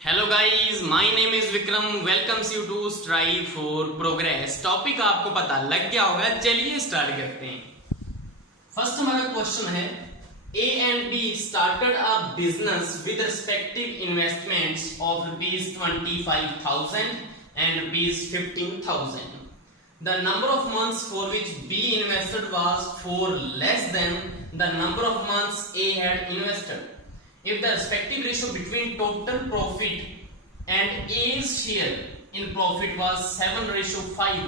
Hello guys, my name is Vikram. Welcomes you to strive for progress. Topic आपको पता लग गया होगा, चलिए स्टार्ट करते हैं। फर्स्ट हमारा क्वेश्चन है, A and be started a business with respective investments of ₹25,000 and ₹15,000. The number of months for which B invested was 4 less than the number of months A had invested. If the respective ratio between total profit and A's share in profit was 7:5,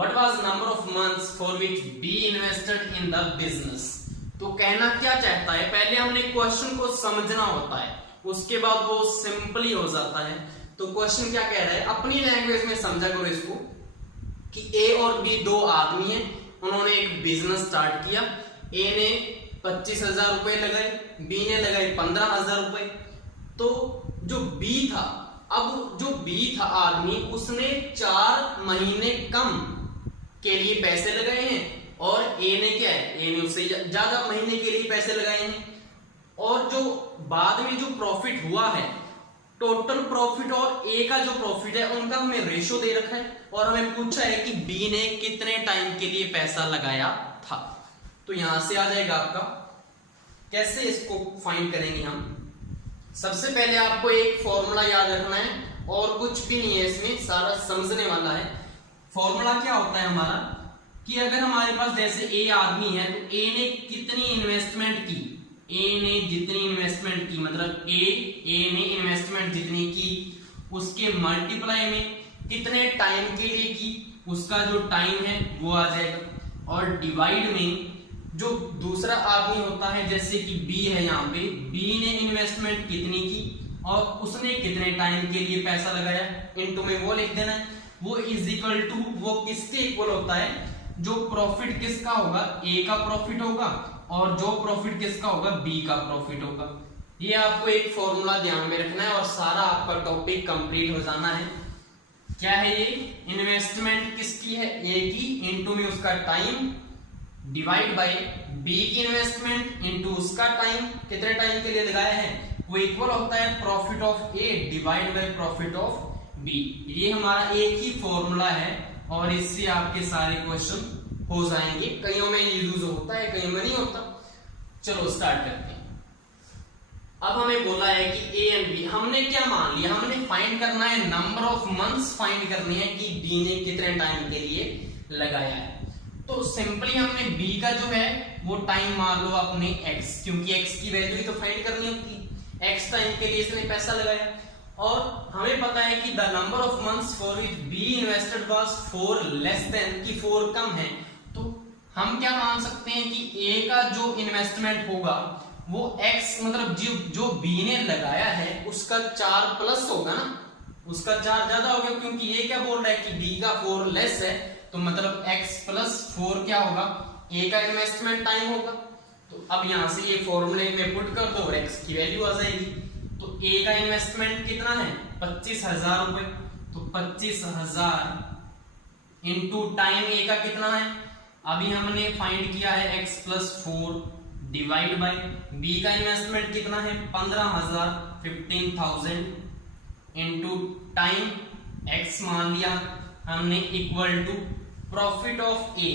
what was number of months for which B invested in the business? तो कहना क्या चाहता है, पहले हमने question को समझना होता है, उसके बाद वो सिंपली हो जाता है। तो क्वेश्चन क्या कह रहा है, अपनी लैंग्वेज में समझा करो इसको कि ए और बी दो आदमी हैं, उन्होंने एक बिजनेस स्टार्ट किया। ए ने 25,000 रुपए लगाए, बी ने लगाए 15,000 रुपए। तो जो बी था, अब जो बी था आदमी, उसने 4 महीने कम के लिए पैसे लगाए हैं और ए ने क्या है, ए ने उससे ज्यादा महीने के लिए पैसे लगाए हैं। और जो बाद में जो प्रॉफिट हुआ है, टोटल प्रॉफिट और ए का जो प्रॉफिट है, उनका हमें रेशो दे रखा है और हमें पूछा है कि बी ने कितने टाइम के लिए पैसा लगाया था। तो यहां से आ जाएगा आपका, कैसे इसको फाइंड करेंगे हम। सबसे पहले आपको एक फॉर्मूला याद रखना है और कुछ भी नहीं है इसमें, सारा समझने वाला है। फॉर्मूला क्या होता है हमारा, कि अगर हमारे पास जैसे ए आदमी है तो ए ने कितनी इन्वेस्टमेंट की, ए ने जितनी इन्वेस्टमेंट की, मतलब ए ने इन्वेस्टमेंट जितनी की, उसके मल्टीप्लाई में कितने टाइम के लिए की, उसका जो टाइम है वो आ जाएगा। और डिवाइड में जो दूसरा आदमी होता है, जैसे कि बी है, यहाँ पे बी ने इन्वेस्टमेंट कितनी की और उसने कितने टाइम के लिए पैसा लगाया, इनटू में वो लिख देना है। वो इज इक्वल टू, वो किसके इक्वल होता है, जो प्रॉफिट किसका होगा, ए का प्रॉफिट होगा, और जो प्रॉफिट किसका होगा, बी का प्रॉफिट होगा। ये आपको एक फॉर्मूला ध्यान में रखना है और सारा आपका टॉपिक कंप्लीट हो जाना है। क्या है ये, इन्वेस्टमेंट किसकी है, ए की, इनटू में उसका टाइम, डिवाइड बाय बी की इन्वेस्टमेंट इनटू उसका टाइम, कितने टाइम के लिए लगाया है, वो इक्वल होता है profit of A divide by profit of B. ये हमारा एक ही फॉर्मूला है और इससे आपके सारे क्वेश्चन हो जाएंगे। कईयों में ये यूज होता है, कईयों में नहीं होता। चलो स्टार्ट करते हैं। अब हमें बोला है कि ए एंड बी, हमने क्या मान लिया, हमने फाइंड करना है नंबर ऑफ मंथ्स फाइंड करनी है कि बी ने कितने टाइम के लिए लगाया है। तो सिंपली हमने बी का जो है वो टाइम मान लो अपने x, क्योंकि x की वैल्यू ही तो फाइंड करनी होती। x टाइम के लिए इसने पैसा लगाया और हमें पता है कि the number of months for which be invested was 4 less than, कि 4 कम है। तो हम क्या मान सकते हैं कि a का जो इन्वेस्टमेंट होगा वो x, मतलब जो b ने लगाया है उसका 4 प्लस होगा ना, उसका 4 ज्यादा होगा, क्योंकि ये क्या बोल रहा है कि b का 4 लेस है, तो मतलब x प्लस 4 क्या होगा, a का इन्वेस्टमेंट टाइम होगा। तो अब यहां से ये फॉर्मूले में पुट कर दो और x की वैल्यू आ जाएगी। तो a का इन्वेस्टमेंट कितना है, 25,000 रुपए। तो 25,000 इंटू टाइम a का कितना है, अभी हमने फाइंड किया है x plus 4 divide by b का इन्वेस्टमेंट कितना है 15,000, 15,000 इंटू टाइम x मान लिया हमने इक्वल टू प्रॉफिट ऑफ ए।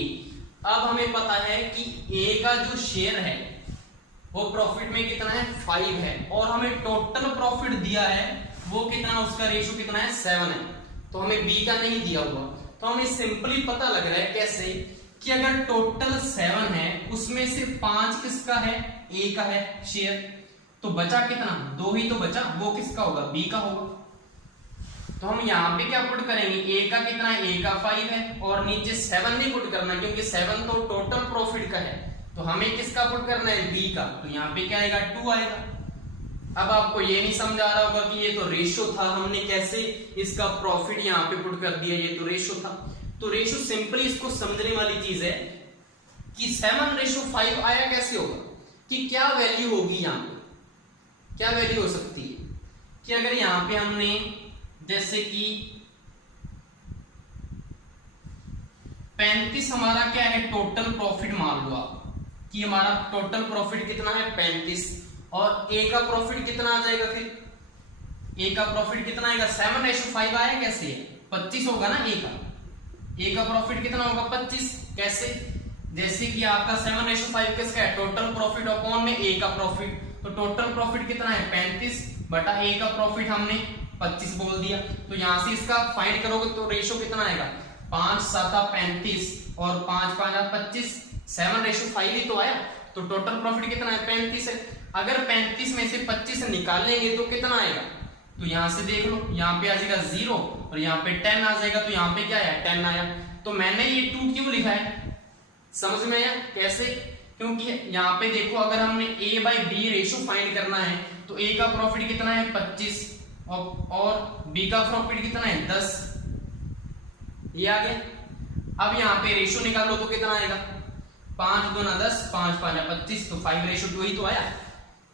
अब हमें पता है कि ए का जो शेयर है वो प्रॉफिट में कितना है, 5 है, और हमें टोटल प्रॉफिट दिया है वो कितना, उसका रेशो कितना है, 7 है। तो हमें बी का नहीं दिया हुआ, तो हमें सिंपली पता लग रहा है कैसे, कि अगर टोटल 7 है उसमें से 5 किसका है, ए का है शेयर, तो बचा कितना, 2 ही तो बचा, वो किसका होगा, बी का होगा। तो हम यहाँ पे क्या पुट करेंगे, ए का कितना है, ए का 5 है, और नीचे 7 नहीं पुट करना क्योंकि 7 तो टोटल प्रॉफिट का है, तो हमें किसका पुट करना है, बी का। तो यहाँ पे क्या आएगा, 2 आएगा। अब आपको ये नहीं समझ आ रहा होगा कि ये तो रेशो था, हमने कैसे इसका प्रॉफिट यहाँ पे पुट कर दिया, ये तो रेशो था। तो रेशो सिंपली इसको समझने वाली चीज है कि 7:5 आया कैसे होगा, कि क्या वैल्यू होगी यहाँ पे, क्या वैल्यू हो सकती है, कि अगर यहाँ पे हमने जैसे कि 35 हमारा क्या है, टोटल प्रॉफिट मान लो आप, कि हमारा टोटल प्रॉफिट कितना है 35, और ए का प्रॉफिट कितना आ जाएगा फिर ए का प्रॉफिट कितना आएगा 7:5 आया कैसे 25 होगा ना ए का प्रॉफिट कितना होगा 25 कैसे जैसे कि आपका 7:5 किसका है टोटल प्रॉफिट अपॉन में ए का प्रॉफिट तो टोटल प्रॉफिट कितना है 35 बटा ए का प्रॉफिट हमने 25 बोल दिया तो यहां से इसका फाइंड करोगे तो रेशो कितना आएगा 5 7 35 और 5 5 25 7:5 ही तो आया तो टोटल प्रॉफिट कितना है 35 है अगर 35 में से 25 निकालेंगे तो कितना आएगा तो यहां से देख लो यहाँ पे आ जाएगा 0 और यहाँ पे 10 आ जाएगा तो यहाँ पे क्या आया 10 आया तो मैंने ये 2 क्यों लिखा है समझ में आया कैसे क्योंकि यहाँ पे देखो अगर हमने a/b रेशो फाइंड करना है तो a का प्रॉफिट कितना है 25 और b का प्रॉफिट कितना है 10 ये आ गया अब यहाँ पे रेशो निकालो तो कितना आएगा 5 दूना 10 5 5 25 तो 5:2 ही तो आया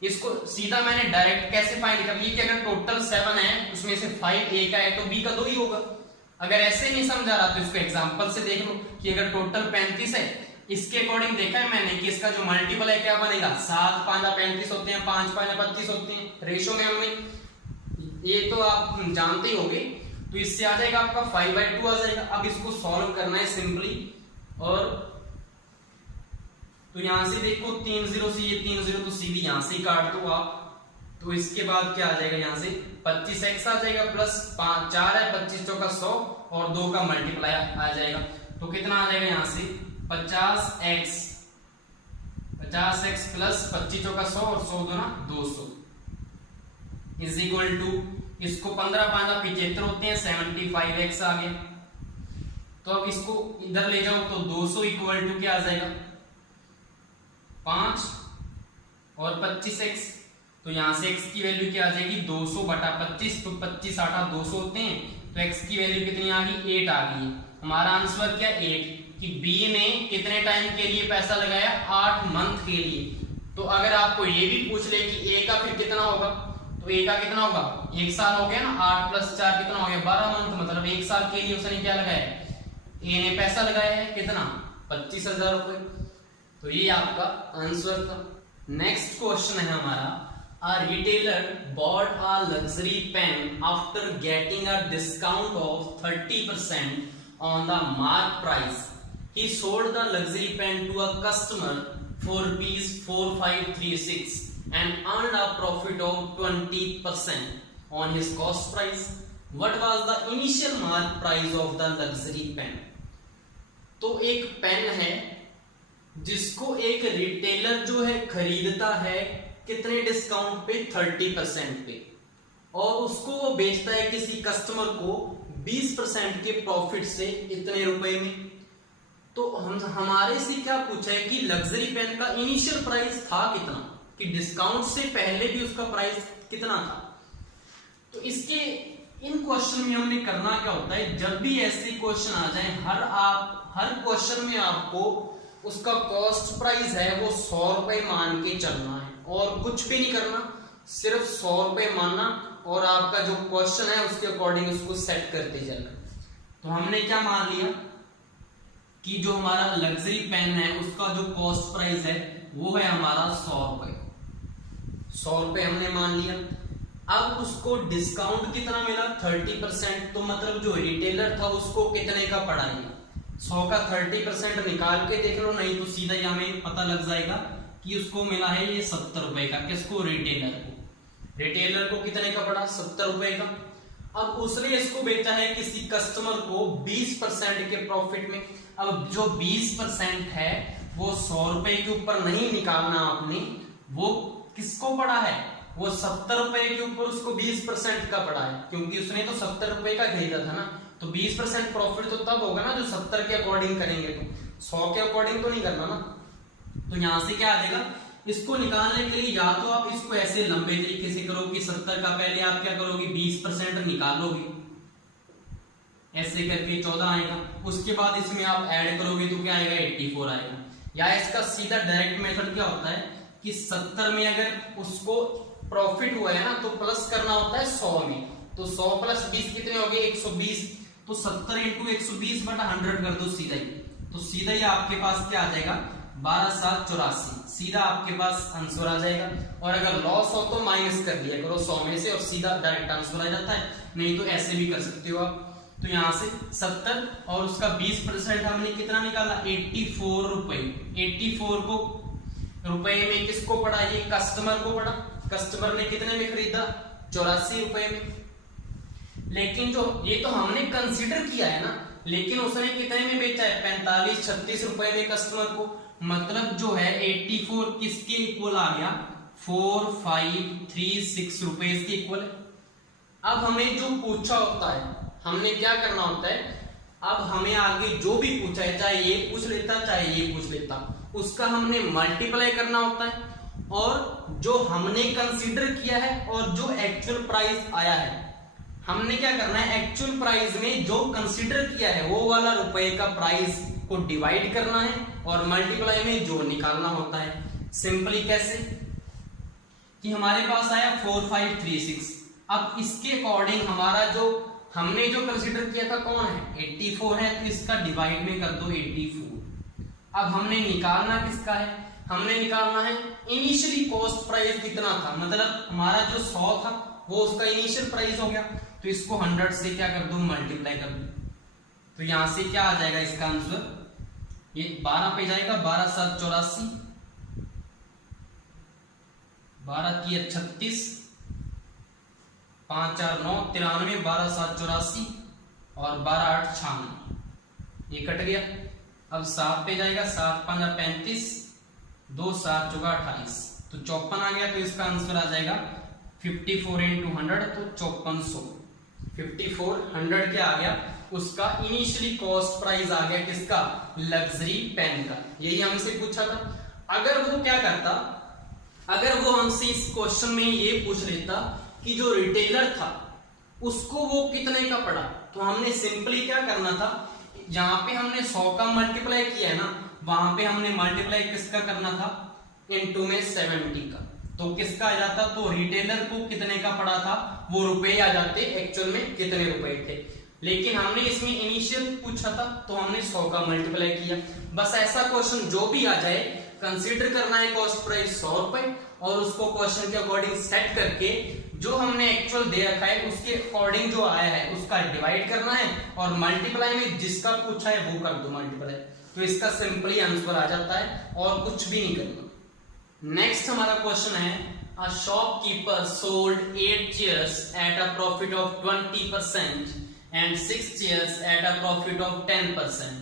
इसको सीधा मैंने डायरेक्ट कैसे फाइंड कर लिया कि अगर टोटल 7 है उसमें से 5 a का है तो b का 2 ही होगा अगर ऐसे नहीं समझा रहा तो इसको एग्जांपल से देख लो कि अगर टोटल 35 है इसके अकॉर्डिंग देखा है मैंने कि इसका जो मल्टीपल है क्या बनेगा 7 5 35 होते हैं 5 5 25 होते हैं रेशो में हमने ये तो आप जानते ही होंगे तो इससे आ जाएगा आपका 5/2 आ जाएगा अब इसको सॉल्व करना है सिंपली और तो यहां से देखो 3 0 से ये 3 0 तो सीधी यहां से ही काट दो आप तो इसके बाद क्या आ जाएगा यहां से 25x आ जाएगा प्लस 4 है 25 चौका 100 और 2 का मल्टीप्लाई आ जाएगा तो कितना आ जाएगा यहां से 50x प्लस 25 चौका 100 और 100 दूना 200 इज इक्वल टू इसको 15 5 75 होते हैं 75x आ गया तो अब इसको इधर ले जाओ तो 200 इक्वल टू क्या आ जाएगा 5 और 25x तो यहां से x की वैल्यू क्या आ जाएगी 200 बटा 25 तो 25 8 200 होते हैं तो x की वैल्यू कितनी आ गई 8 आ गई हमारा आंसर क्या 8 कि b ने कितने टाइम के लिए पैसा लगाया 8 मंथ के लिए तो अगर आपको ये भी पूछ ले कि a का फिर कितना होगा तो a का कितना होगा 1 साल हो गया ना 8 + 4 कितना हो गया 12 मंथ मतलब 1 साल के लिए उसने क्या लगाया a ने पैसा लगाया है कितना 25,000 रुपए तो ये आपका आंसर था नेक्स्ट क्वेश्चन है हमारा A retailer bought a luxury pen after getting a discount of 30% on the mark price. He sold the luxury pen to a customer for rupees 4536 and earned a profit of 20% on his cost price. What was the initial mark price of the luxury pen? तो एक pen है जिसको एक retailer जो है खरीदता है कितने डिस्काउंट पे 30% पे और उसको वो बेचता है किसी कस्टमर को 20% के प्रॉफिट से इतने रुपए में तो हमारे से क्या पूछा है कि लग्जरी पेन का इनिशियल प्राइस था कितना कि डिस्काउंट से पहले भी उसका प्राइस कितना था तो इसके इन क्वेश्चन में हमने करना क्या होता है जब भी ऐसे क्वेश्चन आ जाए हर क्वेश्चन में आपको उसका कॉस्ट प्राइस है वो 100 रुपए मान के चलना है और कुछ भी नहीं करना सिर्फ 100 रुपए मानना और आपका जो क्वेश्चन है उसके अकॉर्डिंग उसको सेट करते जाना तो हमने क्या मान लिया कि जो हमारा लग्जरी पेन है उसका जो कॉस्ट प्राइस है वो है हमारा 100 रुपए 100 रुपए हमने मान लिया अब उसको डिस्काउंट कितना मिला 30% तो मतलब जो रिटेलर था उसको कितने का पड़ा 100 का 30% निकाल के देख लो नहीं तो सीधा ही हमें पता लग जाएगा कि उसको मिला है ये 70 रुपए का किसको रिटेलर को कितने का पड़ा 70 रुपए का अब उसने इसको बेचा है किसी कस्टमर को 20% के प्रॉफिट में अब जो 20% है वो 100 रुपए के ऊपर नहीं निकालना आपने वो किसको पड़ा है वो 70 रुपए के ऊपर उसको 20% का पड़ा है क्योंकि उसने तो 70 रुपए का खरीदा था ना तो 20% प्रॉफिट तो तब होगा ना जो 70 के अकॉर्डिंग करेंगे तो 100 के अकॉर्डिंग तो नहीं करना ना तो यहां से क्या आ जाएगा इसको निकालने के लिए या तो आप इसको ऐसे लंबे तरीके से करो कि 70 का पहले आप क्या करोगे 20% निकालोगे ऐसे करके 14 आएगा उसके बाद इसमें आप ऐड करोगे तो क्या आएगा 84 आएगा या इसका सीधा डायरेक्ट मेथड क्या होता है कि 70 में अगर उसको प्रॉफिट हुआ है ना तो प्लस करना होता है 100 में तो 100 + 20 कितने हो गए 120 तो 70 × 120 बटा 100 कर दो सीधा ही तो सीधा ही आपके पास क्या आ जाएगा 12,784 सीधा आपके पास आंसर आ जाएगा। और अगर लॉस हो तो माइनस कर दिया करो 100 में से और सीधा डायरेक्ट आंसर आ जाता है, नहीं तो ऐसे भी कर सकते हो आप। तो यहाँ से 70 और उसका 20% हमने कितना निकाला 84 रुपए। 84 को रुपए में किसको पड़ा, ये कस्टमर को पड़ा। कस्टमर ने कितने में खरीदा 84 रुपए में। लेकिन जो ये तो हमने कंसीडर किया है ना, लेकिन उसने कितने में बेचा है 45-36 रुपए में कस्टमर को। मतलब जो है 84 किसके इक्वल आ गया 4536 रुपए के इक्वल है। अब हमें जो पूछा होता है हमने क्या करना होता है, अब हमें आगे जो भी पूछा है चाहे ये पूछ लेता चाहे ये पूछ लेता, उसका हमने मल्टीप्लाई करना होता है। और जो हमने कंसीडर किया है और जो एक्चुअल प्राइस आया है, हमने क्या करना है एक्चुअल प्राइस में जो कंसीडर किया है वो वाला रुपए का प्राइस को डिवाइड करना है और मल्टीप्लाई में जो निकालना होता है। सिंपली कैसे कि हमारे पास आया 4536। अब इसके अकॉर्डिंग हमारा जो हमने जो कंसीडर किया था कौन है 84 है, तो इसका डिवाइड में कर दो 84। अब हमने निकालना किसका है, हमने निकालना है इनिशियली कॉस्ट प्राइस कितना था, मतलब हमारा जो 100 था वो उसका इनिशियल प्राइस हो गया। तो इसको 100 से क्या कर दो मल्टीप्लाई कर दो। तो यहां से क्या आ जाएगा इसका आंसर, ये 12 पे जाएगा 12,784, 12 की 36, 5 4 9 93, 12,784 और 12 8 96, ये कट गया। अब 7 पे जाएगा 7 5 35, 2 7 4 28, तो 54 आ गया। तो इसका आंसर आ जाएगा 54 into 100 तो 5400। 5400 क्या आ गया, उसका इनिशियली कॉस्ट प्राइस आ गया किसका लग्जरी पेन का। यही हमसे पूछा था। अगर वो क्या करता, अगर वो हमसे इस क्वेश्चन में ये पूछ लेता कि जो रिटेलर था उसको वो कितने का पड़ा, तो हमने सिंपली क्या करना था, जहां पे हमने 100 का मल्टीप्लाई किया है ना, वहां पे हमने मल्टीप्लाई किसका करना था इनटू में 70 का। तो किसका आ जाता, तो रिटेलर को कितने का पड़ा था वो रुपए आ जाते एक्चुअल में कितने रुपए थे। लेकिन हमने इसमें इनिशियल पूछा था तो हमने 100 का मल्टीप्लाई किया। बस ऐसा क्वेश्चन जो भी आ जाए कंसीडर करना है कॉस्ट प्राइस 100 रुपए और उसको क्वेश्चन के अकॉर्डिंग सेट करके जो हमने एक्चुअल दे रखा है उसके अकॉर्डिंग जो आया है उसका डिवाइड करना है और मल्टीप्लाई में जिसका पूछा है वो कर दो मल्टीप्लाई। तो इसका सिंपली आंसर आ जाता है और कुछ भी नहीं करना। नेक्स्ट हमारा क्वेश्चन है, a shopkeeper sold 8 chairs at a profit of 20% and 6 chairs at a profit of 10%.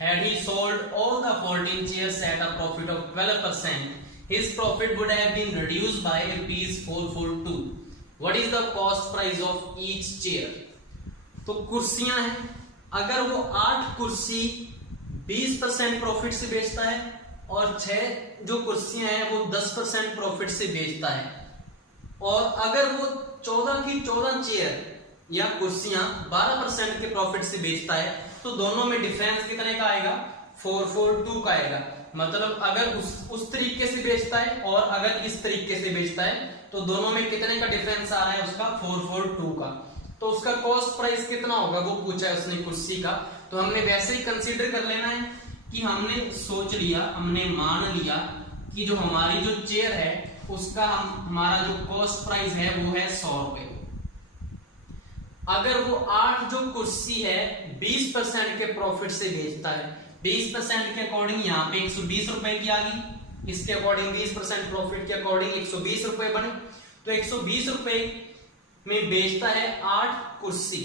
Had he sold all the 14 chairs at a profit of 12%, his profit would have been reduced by rupees 442. What is the cost price of each chair? तो कुर्सियां हैं, अगर वो 8 कुर्सी 20% profit से बेचता है और 6 जो कुर्सियां हैं वो 10% प्रॉफिट से बेचता है, और अगर वो 14 की 14 चेयर या कुर्सियां 12% के प्रॉफिट से बेचता है, तो दोनों में डिफरेंस कितने का आएगा 442 का आएगा। मतलब अगर उस तरीके से बेचता है और अगर इस तरीके से बेचता है तो दोनों में कितने का डिफरेंस आ रहा है उसका 442 का। तो उसका कॉस्ट प्राइस कितना होगा वो पूछा है उसने कुर्सी का। तो हमने वैसे ही कंसीडर कर लेना है कि हमने सोच लिया, हमने मान लिया कि जो हमारी जो चेयर है उसका हमारा जो कॉस्ट प्राइस है वो है 100 रुपए। अगर वो 8 जो कुर्सी है 20% के प्रॉफिट से बेचता है, 20% के अकॉर्डिंग यहाँ पे 120 रुपए की आ गई, इसके अकॉर्डिंग 20% प्रॉफिट के अकॉर्डिंग 120 रुपए बने। तो 120 रुपए में बेचता है 8 कुर्सी।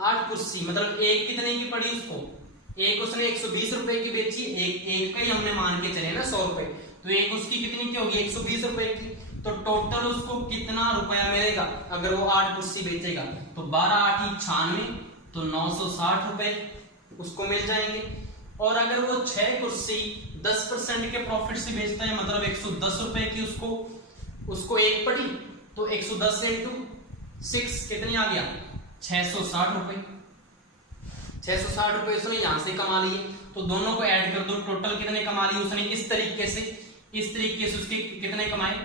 8 कुर्सी मतलब एक कितने की पड़ी उसको, एक उसने 120 रुपए की बेची, एक का ही हमने मान के चले ना 100 रुपए, तो एक उसकी कितनी की होगी 120 रुपए की। तो टोटल उसको कितना रुपया मिलेगा अगर वो 8 कुर्सी बेचेगा, तो 12 8 96, तो 960 रुपए उसको मिल जाएंगे। और अगर वो 6 कुर्सी 10% के प्रॉफिट से बेचता है मतलब 110 रुपए की उसको एक पड़ी, तो 110 इंटू 6 कितनी आ गया 660 रुपए। 660 रुपए उसने यहां से कमा लिए, तो दोनों को ऐड कर दो, टोटल कितने कमा लिए उसने इस तरीके से उसके कितने कमाए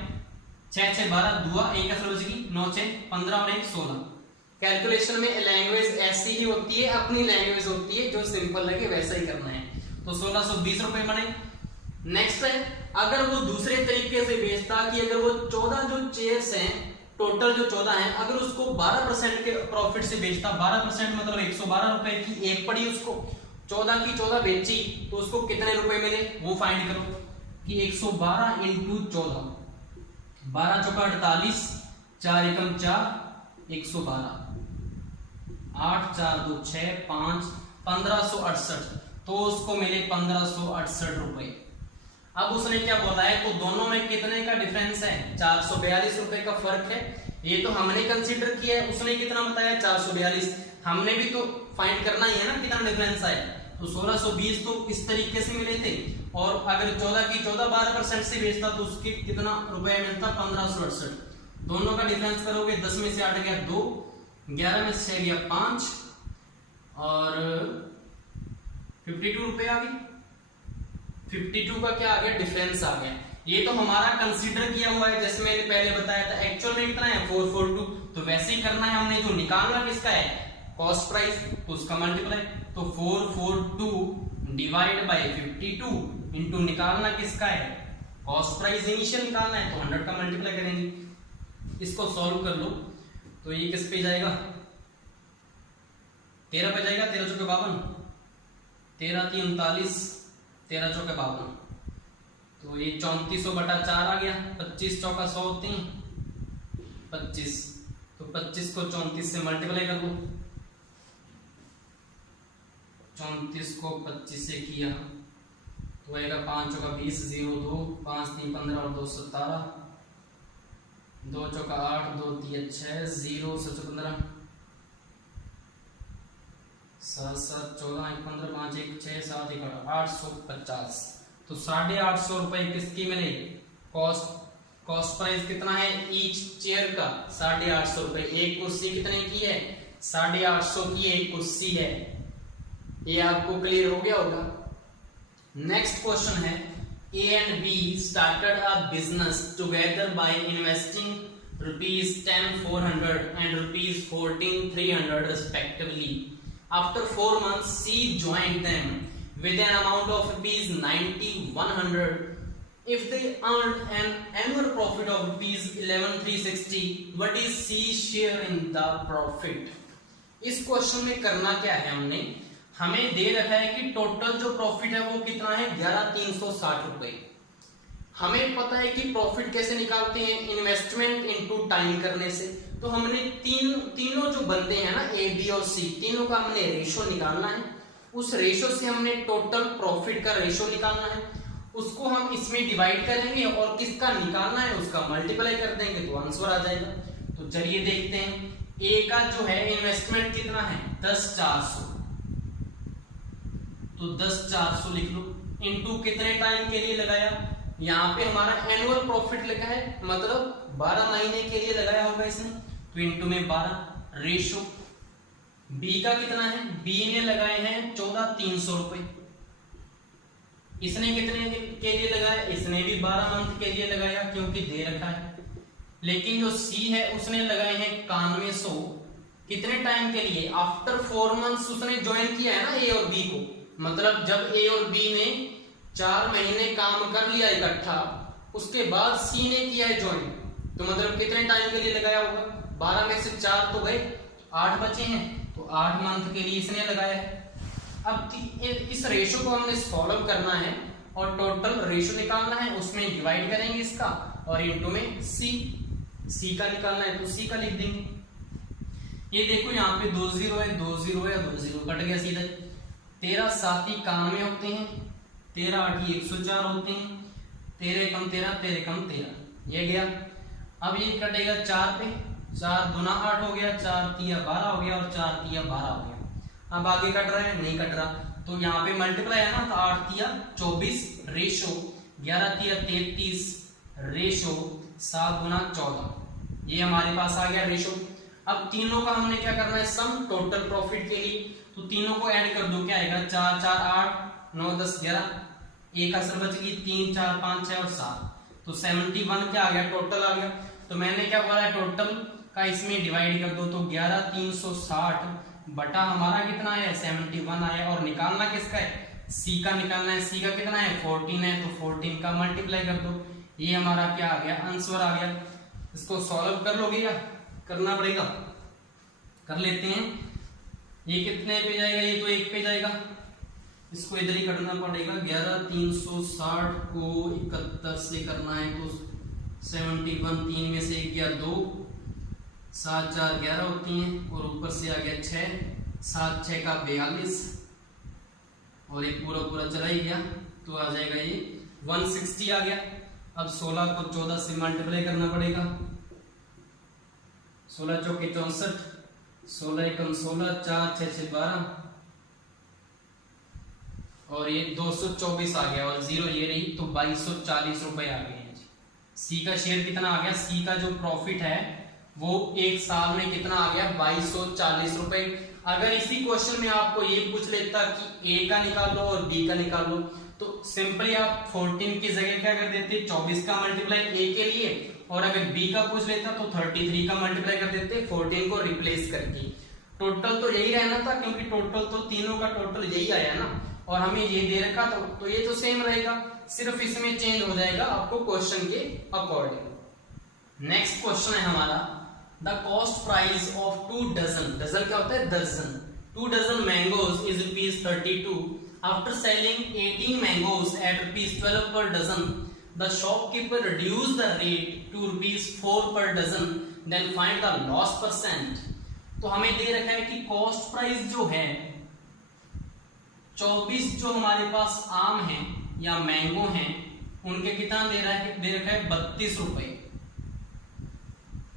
6 6 12 दुआ 1 असर बचेगी 9 6 15 और 1 16। कैलकुलेशन में लैंग्वेज ऐसी ही होती है, अपनी लैंग्वेज होती है, जो सिंपल लगे वैसा ही करना है। तो 1620 रुपए बने, नेक्स्ट है, अगर वो दूसरे तरीके से बेचता कि अगर वो 14 जो चेयर्स हैं, टोटल जो 14 हैं, अगर उसको 12% के प्रॉफिट से बेचता, 12% मतलब 112 रुपए की एक पड़ी, उसको 14 की 14 बेची तो उसको कितने रुपए मिले वो फाइंड करो कि 112 इंटू 14, 12 चौका 48, 4 एकम 4, 112, 8 4 2 6 5, 1568, तो उसको मिले 1568 रुपए। अब उसने क्या बोला है, तो दोनों में कितने का डिफरेंस है, 442 रुपए का फर्क है। ये तो हमने कंसीडर किया है, उसने कितना बताया 442, हमने भी तो फाइंड करना ही है ना कितना डिफरेंस आए। तो 1620 तो इस तरीके से मिले थे, और अगर 14 की 14 12% से बेचता तो उसके कितना रुपए मिलता, 1568। दोनों का डिफरेंस करोगे, 10 में से 8 गया 2, 11 में से 6 गया 5, और 52 रुपए आ गए। 52 का क्या आ गया, डिफरेंस आ गया। ये तो हमारा कंसीडर किया हुआ है, जैसे मैंने पहले बताया था। एक्चुअल में कितना है 442, तो वैसे ही करना है हमने। जो निकालना किसका है, कॉस्ट प्राइस, तो उसका मल्टीप्लाई, तो 442 डिवाइड बाय 52 इंटू निकालना किसका है, कॉस्ट प्राइस इनिशियल निकालना है, तो 100 का मल्टीप्लाई करेंगे। इसको सॉल्व कर लो तो ये किस पे जाएगा, 13 पे जाएगा, 13 चौके 52, 13 3 39, 13 चौके 52, तो ये 3400 बटा 4 आ गया, 25 चौका 100 होते हैं 25, तो 25 को 34 से मल्टीप्लाई कर लो, 34 को 25 से किया तो आएगा 5 चौका 20, 0 2, 5 3 15 और 2 17, 2 चौका 8, 2 3 6, 0 7 15, 7 7 14 1 15, 5 1 6 7 1 850। तो 850 रुपए किसकी मिले, कॉस्ट प्राइस कितना है ईच चेयर का, 850 रुपए। एक कुर्सी कितने की है, 850 की एक कुर्सी है। ये आपको क्लियर हो गया होगा। नेक्स्ट क्वेश्चन है, A and be started a business together by investing ₹10,400 and ₹14,300 respectively. After 4 months, C joined them with an amount of ₹9,100. If they earned an annual profit of ₹11,360, what is C's share in the profit? इस question में करना क्या है, हमें दे रखा है कि total जो प्रॉफिट है वो कितना है 11,360 रुपए। हमें पता है कि प्रॉफिट कैसे निकालते हैं, इन्वेस्टमेंट इनटू टाइम करने से। तो हमने तीनों जो बंदे हैं ना, ए बी और सी, तीनों का हमने रेशो निकालना है। उस रेशो से हमने टोटल प्रॉफिट का रेशो निकालना है, उसको हम इसमें डिवाइड करेंगे और किसका निकालना है उसका मल्टीप्लाई कर देंगे तो आंसर आ जाएगा। तो चलिए देखते हैं, ए का जो है इन्वेस्टमेंट कितना है 10,400, तो 10,400 लिख लो, इनटू कितने टाइम के लिए लगाया, यहाँ पे हमारा एनुअल प्रॉफिट लिखा है, मतलब 12 महीने के लिए लगाया होगा इसने, तो इनटू में 12 रेशो। बी का कितना है, बी ने लगाए हैं 14,300 रुपए, इसने कितने के लिए लगाया, इसने भी 12 मंथ के लिए लगाया क्योंकि दे रखा है। लेकिन जो सी है उसने लगाए हैं 9100, कितने टाइम के लिए, आफ्टर 4 मंथ्स उसने ज्वाइन किया है ना ए और बी को, मतलब जब ए और बी ने 4 महीने काम कर लिया इकट्ठा, उसके बाद सी ने किया है ज्वाइन, तो मतलब कितने टाइम के लिए लगाया होगा, 12 में से 4 तो गए, 8 बचे हैं, तो 8 मंथ के लिए इसने लगाया है। अब इस रेशो को हमने सॉल्व करना है और टोटल रेशो निकालना है, उसमें डिवाइड करेंगे इसका और इनटू में सी का निकालना है, तो सी का लिख देंगे। ये देखो यहाँ पे 2 0 है, 2 0 है, 2 0 कट गया सीधा। 13 7 91 होते हैं, 13 8 104 होते हैं, 13 कम 13, 13 कम 13, ये गया। अब ये कटेगा 4 पे, 4 दूना 8 हो गया, 4 तिया 12 हो गया और 4 तिया 12 हो गया। अब आगे कट रहा है, नहीं कट रहा, तो यहाँ पे मल्टीप्लाई है ना, तो 8 तिया 24 रेशो, 11 तिया 33 रेशो, 7 गुना 14, ये हमारे पास आ गया रेशो। अब तीनों का हमने क्या करना है, सम टोटल प्रॉफिट के लिए, तो तीनों को ऐड कर दो, क्या आएगा 4 4 8 9 10 11, एक असर बच गई, 3 4 5 6 और 7, तो 71 क्या आ गया, टोटल आ गया। तो मैंने क्या बोला है, टोटल का इसमें डिवाइड कर दो, तो 11,360 बटा हमारा कितना है 71 आया, और निकालना किसका है सी का निकालना है, सी का कितना है 14 है, तो 14 का मल्टीप्लाई कर दो, ये हमारा क्या आ गया आंसर आ गया। इसको सॉल्व कर लोगे या करना पड़ेगा, कर लेते हैं। ये कितने पे जाएगा, ये तो 1 पे जाएगा, इसको इधर ही करना पड़ेगा। 11 360 को 71 से करना है तो 71, 3 में से 1 गया 2, 7 4 11 होती हैं, और ऊपर से आ गया 6, 7 6 का 42, और ये पूरा पूरा चला ही गया, तो आ जाएगा ये 160 आ गया। अब 16 को 14 से मल्टीप्लाई करना पड़ेगा, 16 चौके 64, 16 एकम 16, 4 6 6 12, और ये 224 आ गया, और 0 ये रही, तो 2240 रुपए आ गए। सी का शेयर कितना आ गया, सी का जो प्रॉफिट है वो एक साल में कितना आ गया 2240 रुपए। अगर इसी क्वेश्चन में आपको ये पूछ लेता कि ए का निकाल लो और बी का निकाल लो, तो सिंपली आप 14 की जगह क्या कर देते 24 का मल्टीप्लाई ए के लिए, और अगर बी का पूछ लेता तो 33 का मल्टीप्लाई कर देते 14 को रिप्लेस करके। टोटल तो यही रहना था, क्योंकि टोटल तो तीनों का टोटल यही आया ना, और हमें ये दे रखा था, तो ये तो सेम रहेगा, सिर्फ इसमें चेंज हो जाएगा आपको क्वेश्चन के अकॉर्डिंग। नेक्स्ट क्वेश्चन है हमारा, the cost price of 2 dozen, dozen क्या होता है दर्जन, 2 dozen mangoes is ₹32। After selling 18 mangoes at ₹12 per dozen, the shopkeeper reduced the rate to ₹4 per dozen, then find the loss %। तो हमें दे रखा है कि कॉस्ट प्राइस जो है 24 जो हमारे पास आम है या मैंगो हैं उनके कितना दे रखा है 32 रुपए।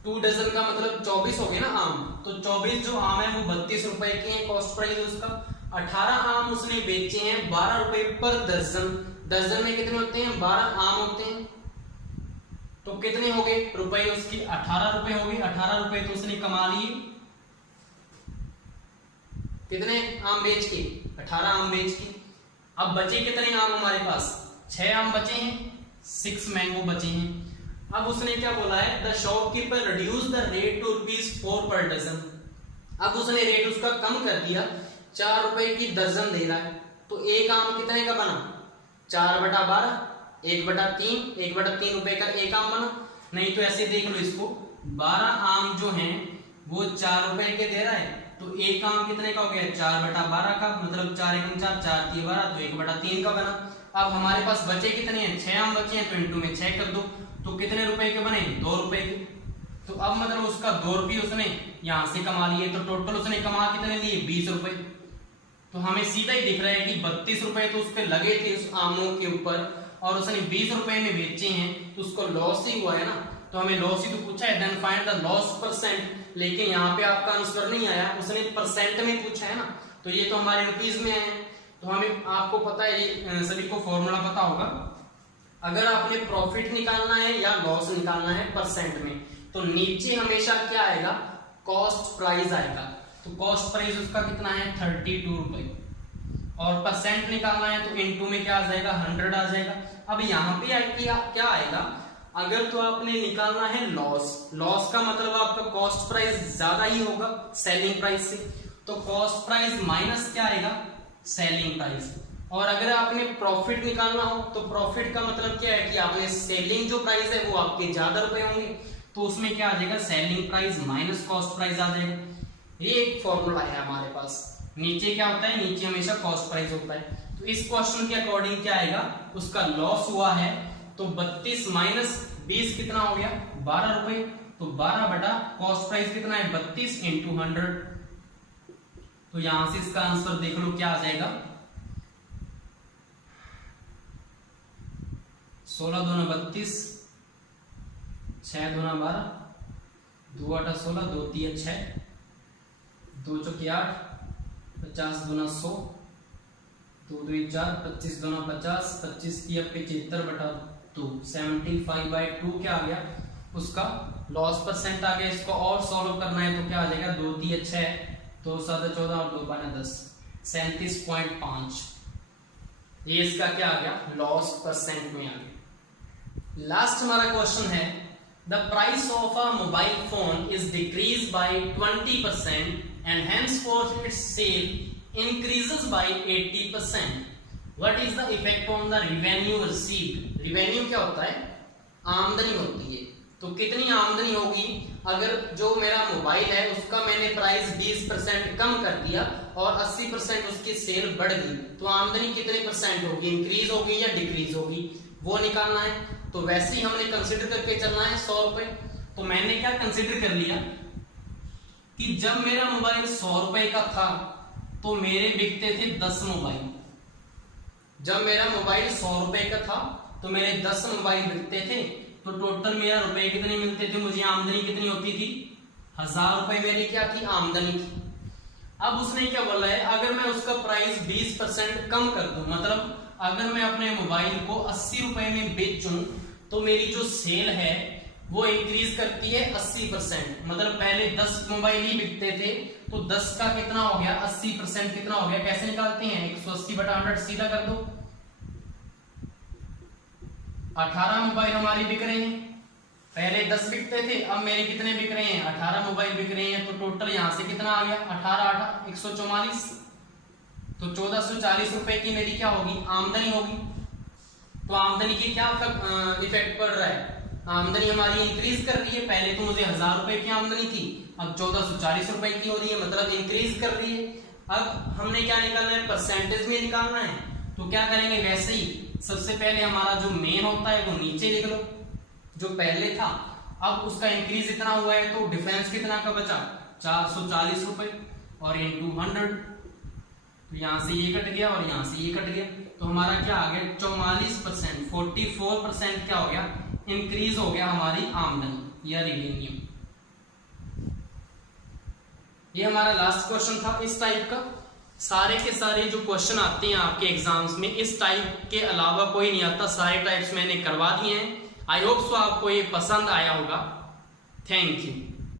2 डजन का मतलब 24 हो गए ना आम, तो 24 जो आम है वो 32 रुपए के हैं कॉस्ट प्राइस उसका। 18 आम उसने बेचे हैं 12 रुपए पर दर्जन, दर्जन में कितने होते हैं 12 आम होते हैं, तो कितने हो गए रुपए उसकी 18 रुपए हो गए। 18 रुपए तो उसने कमा लिए, कितने आम बेच के 18 आम बेच के। अब बचे कितने आम हमारे पास 6 आम बचे हैं, 6 मैंगो बचे हैं। अब उसने क्या बोला है, the shopkeeper reduce the rate to ₹4 per dozen. अब उसने रेट उसका कम कर दिया, 4 रुपए की दर्जन दे रहा है, तो एक आम कितने का बना 4/12, 1/3, 1/3 रुपए का एक आम बना। नहीं तो ऐसे देख लो इसको, 12 आम जो हैं वो 4 रुपए के दे रहा है, तो एक आम कितने का हो गया 4/12 का, मतलब 4 एकम 4, 4 3 12, तो 1/3 का बना। अब हमारे पास बचे कितने हैं 6 आम बचे हैं, तो इनटू में 6 कर दो, तो कितने रुपए के बने 2 रुपए के। तो अब मतलब उसका 2 रुपये उसने यहां से कमा लिए, तो टोटल उसने कमा कितने लिए 20 रुपए। तो हमें सीधा ही दिख रहा है कि 32 रुपए तो उसके लगे थे उस आमों के ऊपर, और उसने 20 रुपए में बेचे हैं, तो उसको लॉस ही हुआ है ना, तो हमें लॉस ही तो पूछा है, देन फाइंड द लॉस %। लेकिन यहाँ पे आपका आंसर नहीं आया, उसने परसेंट में पूछा है ना, तो ये तो हमारे रुपीज में है। तो हमें आपको पता है, ये सभी को फॉर्मूला पता होगा, अगर आपने प्रॉफिट निकालना है या लॉस निकालना है परसेंट में, तो नीचे हमेशा क्या आएगा कॉस्ट प्राइस आएगा। तो कॉस्ट प्राइस उसका कितना है 32 रुपए, और परसेंट निकालना है तो इनटू में क्या आ जाएगा 100 आ जाएगा। अब यहाँ पे क्या आएगा, अगर तो आपने निकालना है लॉस, लॉस का मतलब आपका कॉस्ट प्राइस ज्यादा ही होगा सेलिंग प्राइस से, तो कॉस्ट प्राइस माइनस क्या आएगा सेलिंग प्राइस। और अगर आपने प्रॉफिट निकालना हो तो प्रॉफिट का मतलब क्या है कि आपने सेलिंग जो प्राइस है वो आपके ज्यादा रुपए होंगे, तो उसमें क्या आ जाएगा selling price minus cost price आ जाएगा। ये एक फॉर्मूला है हमारे पास। नीचे क्या होता है, नीचे हमेशा कॉस्ट प्राइस होता है। तो इस क्वेश्चन के अकॉर्डिंग क्या आएगा, उसका लॉस हुआ है, तो 32 माइनस 20 कितना हो गया 12 रुपए, तो 12 बटा कॉस्ट प्राइस कितना है 32 इंटू 100। तो यहां से इसका आंसर देख लो क्या आ जाएगा 16 दूना 32, 6 दूना 12, 2 8 16, 2 3 6, 2 चौके 8, 50 दूना 100, 2 2 4, 25 दूना 50, 25 की 75/2, 75/2 क्या आ गया उसका लॉस % आ गया। इसको और सॉल्व करना है तो क्या आ जाएगा 2 3 6, 2 7 14 और 2 5 10, 37.5। ये इसका क्या आ गया लॉस % में आ गया। लास्ट हमारा क्वेश्चन है, the price of a mobile phone is decrease by 20% and henceforth its sale increases by 80%. What is the effect on the revenue received. Revenue क्या होता है? आमदनी होती है। तो कितनी आमदनी होगी अगर जो मेरा मोबाइल है उसका मैंने प्राइस 20% कम कर दिया और 80% उसकी सेल बढ़ गई, तो आमदनी कितने परसेंट होगी, इंक्रीज होगी या डिक्रीज होगी, वो निकालना है। तो वैसे ही हमने कंसिडर करके चलना है 100 रुपए। तो मैंने क्या कंसिडर कर लिया कि जब मेरा मोबाइल 100 रुपए का था तो मेरे बिकते थे 10 मोबाइल। जब मेरा मोबाइल 100 रुपए का था तो मेरे 10 मोबाइल बिकते थे, तो टोटल मेरा रुपए कितने मिलते थे, मुझे आमदनी कितनी होती थी, 1000 रुपए मेरी क्या थी, आमदनी थी। अब उसने क्या बोला है, अगर मैं उसका प्राइस 20% कम कर दूं, मतलब अगर मैं अपने मोबाइल को 80 रुपए में बेचूं तो मेरी जो सेल है वो इंक्रीज करती है 80%। मतलब पहले 10 मोबाइल ही बिकते थे तो 10 का कितना हो गया, 80% कितना हो गया, कैसे निकालते हैं, 180/100 सीधा कर दो। 18 मोबाइल हमारी बिक रहे हैं, पहले 10 बिकते थे, अब मेरे कितने बिक रहे हैं, 18 मोबाइल बिक रहे हैं। तो टोटल यहां से कितना आ गया, 18 144, तो 1440 रुपए की मेरी क्या होगी, आमदनी होगी। तो आमदनी की क्या इफेक्ट पड़ रहा है, आमदनी हमारी इंक्रीज कर रही है। पहले तो मुझे 1000 रुपए की आमदनी थी, अब 1440 रुपए की हो रही है, मतलब इंक्रीज कर रही है। अब हमने क्या निकालना है, परसेंटेज में निकालना है। तो क्या करेंगे, वैसे ही सबसे पहले हमारा जो मेन होता है वो नीचे लिख लो, जो पहले था, अब उसका इंक्रीज इतना हुआ है तो डिफरेंस कितना का बचा, 440 रुपए और इनटू 100। तो यहां से ये कट गया और यहां से ये कट गया, तो हमारा क्या आ गया, 44%, 44% क्या हो गया, इंक्रीज हो गया हमारी आमदनी या रेवेन्यू। ये हमारा लास्ट क्वेश्चन था इस टाइप का। सारे के सारे जो क्वेश्चन आते हैं आपके एग्जाम्स में इस टाइप के अलावा कोई नहीं आता, सारे टाइप्स मैंने करवा दिए हैं। आई होप सो आपको ये पसंद आया होगा। Thank you.